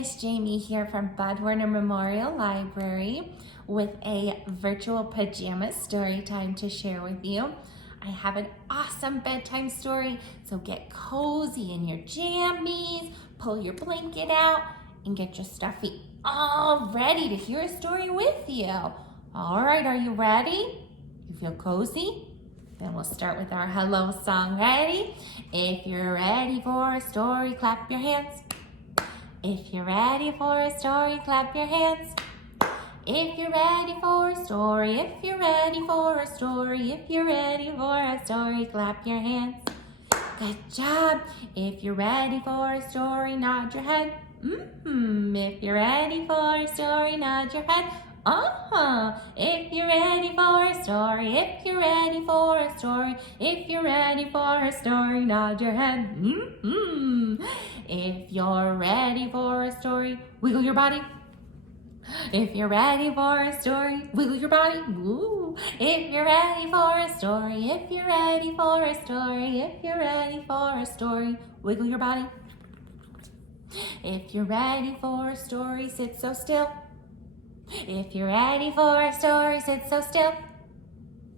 Miss Jamie here from Bud Warner Memorial Library with a virtual pajama story time to share with you. I have an awesome bedtime story, so get cozy in your jammies, pull your blanket out, and get your stuffy all ready to hear a story with you. All right, are you ready? You feel cozy? Then we'll start with our hello song. Ready? If you're ready for a story, clap your hands. If you're ready for a story, clap your hands. If you're ready for a story, if you're ready for a story, if you're ready for a story, clap your hands. Good job. If you're ready for a story, nod your head. If you're ready for a story, nod your head. If you're ready for a story, if you're ready for a story, if you're ready for a story, nod your head. If you're ready for a story, wiggle your body. If you're ready for a story, wiggle your body. Woo. If you're ready for a story, if you're ready for a story, if you're ready for a story, wiggle your body. If you're ready for a story, sit so still. If you're ready for a story, sit so still.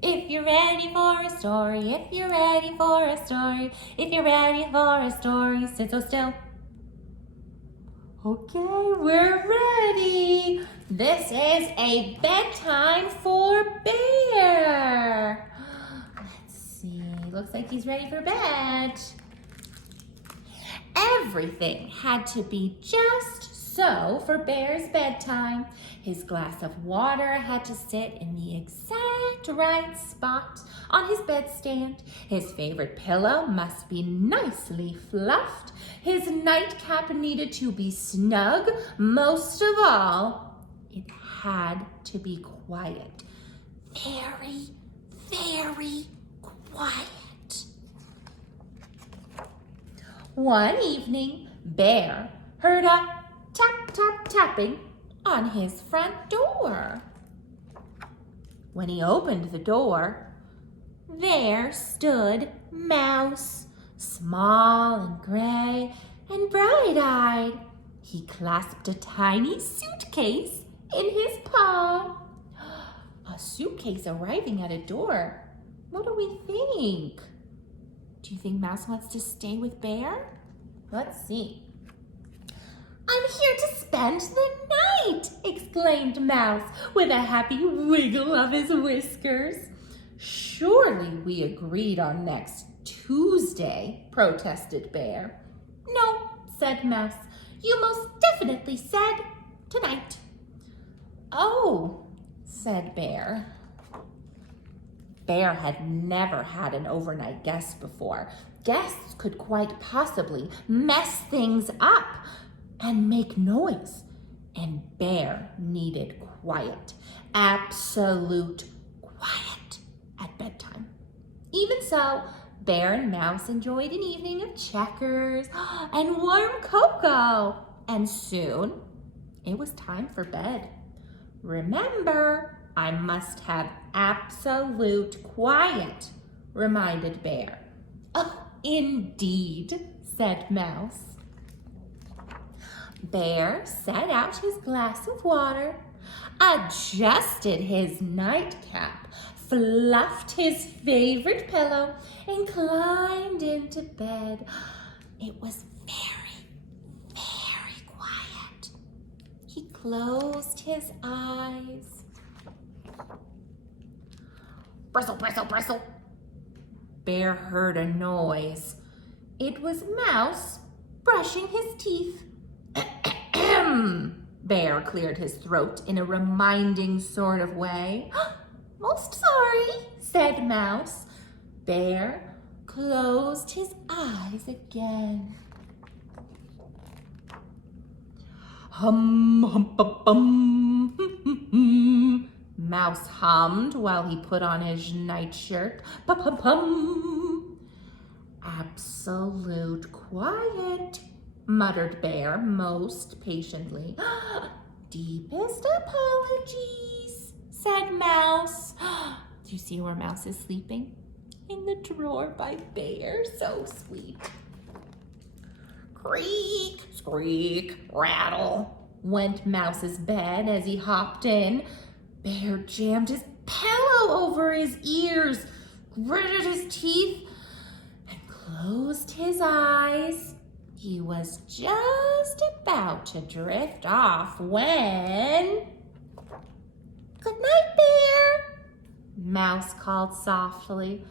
If you're ready for a story, if you're ready for a story, if you're ready for a story, sit so still. Okay, we're ready. This is a bedtime for Bear. Let's see, looks like he's ready for bed. Everything had to be just so for Bear's bedtime. His glass of water had to sit in the exact right spot on his bedstand. His favorite pillow must be nicely fluffed. His nightcap needed to be snug. Most of all, it had to be quiet. Very, very quiet. One evening, Bear heard a tap, tap, tapping on his front door. When he opened the door, there stood Mouse, small and gray and bright-eyed. He clasped a tiny suitcase in his paw. A suitcase arriving at a door. What do we think? Do you think Mouse wants to stay with Bear? Let's see. I'm here to spend the night, exclaimed Mouse with a happy wiggle of his whiskers. Surely we agreed on next Tuesday, protested Bear. No, said Mouse. You most definitely said tonight. Oh, said Bear. Bear had never had an overnight guest before. Guests could quite possibly mess things up and make noise. And Bear needed quiet, absolute quiet at bedtime. Even so, Bear and Mouse enjoyed an evening of checkers and warm cocoa. And soon, it was time for bed. Remember, I must have absolute quiet, reminded Bear. Oh, indeed, said Mouse. Bear set out his glass of water, adjusted his nightcap, fluffed his favorite pillow, and climbed into bed. It was very, very quiet. He closed his eyes. Bristle, bristle, bristle. Bear heard a noise. It was Mouse brushing his teeth. Bear cleared his throat in a reminding sort of way. Most sorry, said Mouse. Bear closed his eyes again. Hum, hum, bum, bum. Mouse hummed while he put on his nightshirt. Pum. Absolute quiet, muttered Bear most patiently. Deepest apologies, said Mouse. Do you see where Mouse is sleeping? In the drawer by Bear. So sweet. Creak, squeak, rattle, went Mouse's bed as he hopped in. Bear jammed his pillow over his ears, gritted his teeth, and closed his eyes. He was just about to drift off when... "Good night, Bear," Mouse called softly.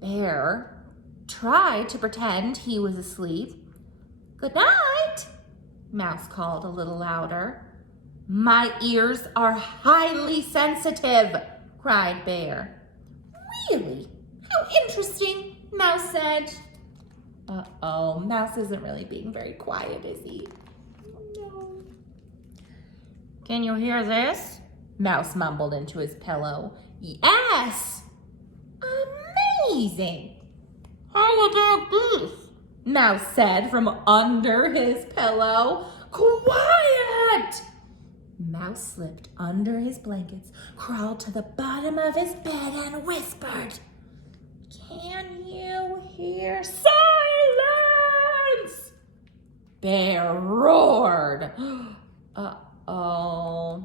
Bear tried to pretend he was asleep. "Good night," Mouse called a little louder. "My ears are highly sensitive," cried Bear. "Really? How interesting," Mouse said. Uh-oh, Mouse isn't really being very quiet, is he? No. "Can you hear this?" Mouse mumbled into his pillow. "Yes!" "Amazing!" "How about this?" Mouse said from under his pillow. "Quiet!" Mouse slipped under his blankets, crawled to the bottom of his bed, and whispered, "Can you hear?" "Silence!" Bear roared. Uh-oh.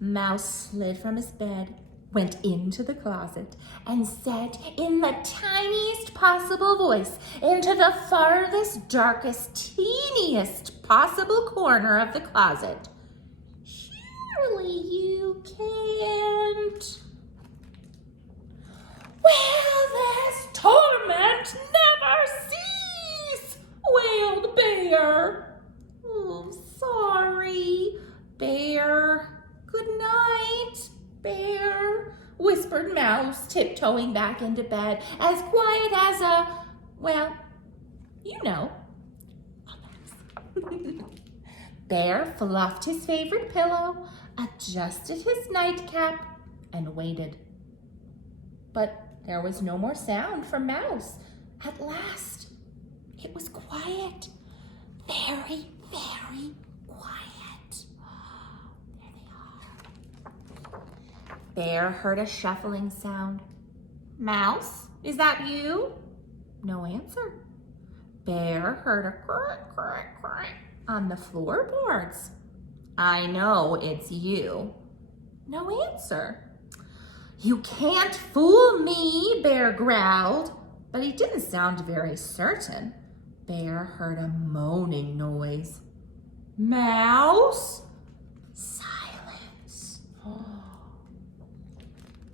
Mouse slid from his bed, went into the closet, and said in the tiniest possible voice into the farthest, darkest, teeniest possible corner of the closet, "Surely you can't." "Will this torment never cease?" wailed Bear. "Oh, sorry, Bear. Good night, Bear," whispered Mouse, tiptoeing back into bed, as quiet as a, well, you know, a mouse. Bear fluffed his favorite pillow, adjusted his nightcap, and waited. But there was no more sound from Mouse. At last, it was quiet. Very, very quiet. There they are. Bear heard a shuffling sound. "Mouse, is that you?" No answer. Bear heard a crack, crack, crack on the floorboards. "I know it's you." No answer. "You can't fool me," Bear growled, but he didn't sound very certain. Bear heard a moaning noise. "Mouse?" Silence.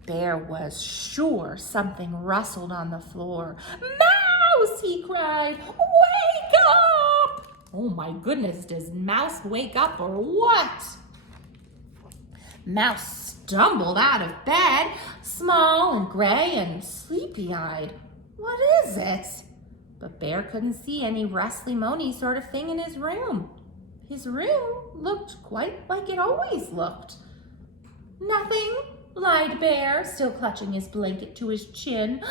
Bear was sure something rustled on the floor. "Mouse!" he cried. "Wake up!" Oh my goodness, does Mouse wake up or what? Mouse stumbled out of bed, small and gray and sleepy-eyed. What is it? But Bear couldn't see any rustly-moany sort of thing in his room. His room looked quite like it always looked. "Nothing," lied Bear, still clutching his blanket to his chin.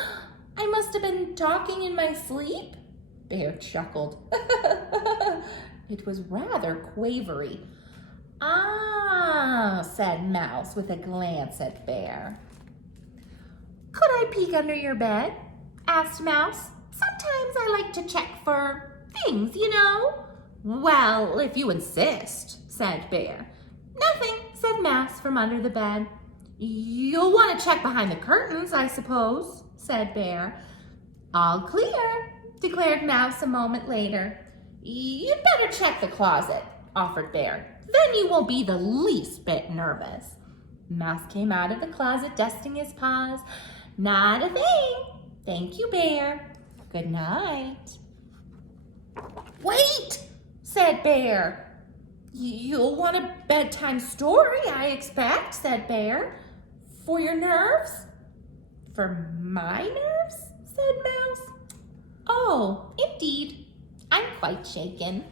"I must have been talking in my sleep." Bear chuckled. It was rather quavery. "Ah," said Mouse with a glance at Bear. "Could I peek under your bed?" asked Mouse. "Sometimes I like to check for things, you know." "Well, if you insist," said Bear. "Nothing," said Mouse from under the bed. "You'll want to check behind the curtains, I suppose," said Bear. "All clear," declared Mouse a moment later. "You'd better check the closet," offered Bear. "Then you won't be the least bit nervous." Mouse came out of the closet, dusting his paws. "Not a thing. Thank you, Bear. Good night." "Wait," said Bear. "You'll want a bedtime story, I expect," said Bear. "For your nerves?" "For my nerves?" said Mouse. "Oh, indeed. I'm quite shaken."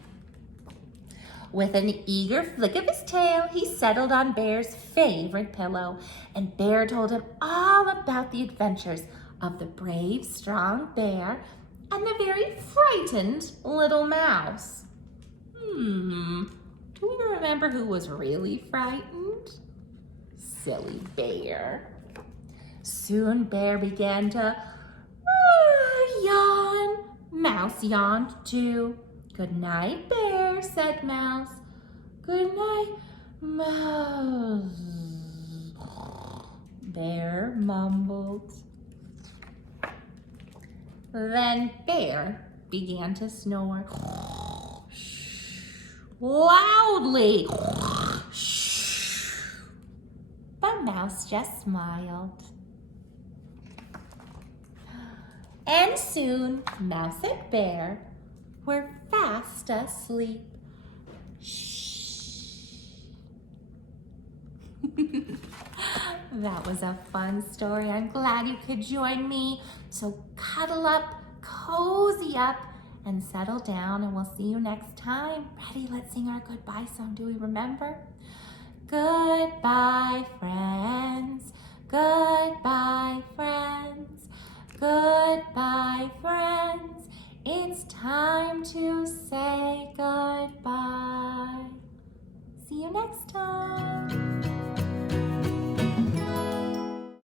With an eager flick of his tail, he settled on Bear's favorite pillow, and Bear told him all about the adventures of the brave, strong bear and the very frightened little mouse. Do we remember who was really frightened? Silly Bear. Soon Bear began to yawn. Mouse yawned too. "Good night, Bear," said Mouse. "Good night, Mouse," Bear mumbled. Then Bear began to snore loudly. But Mouse just smiled. And soon Mouse and Bear were fast asleep. That was a fun story. I'm glad you could join me. So cuddle up, cozy up, and settle down, and we'll see you next time. Ready? Let's sing our goodbye song. Do we remember? Goodbye, friends. Goodbye, friends. Goodbye, friends. It's time to say goodbye. See you next time.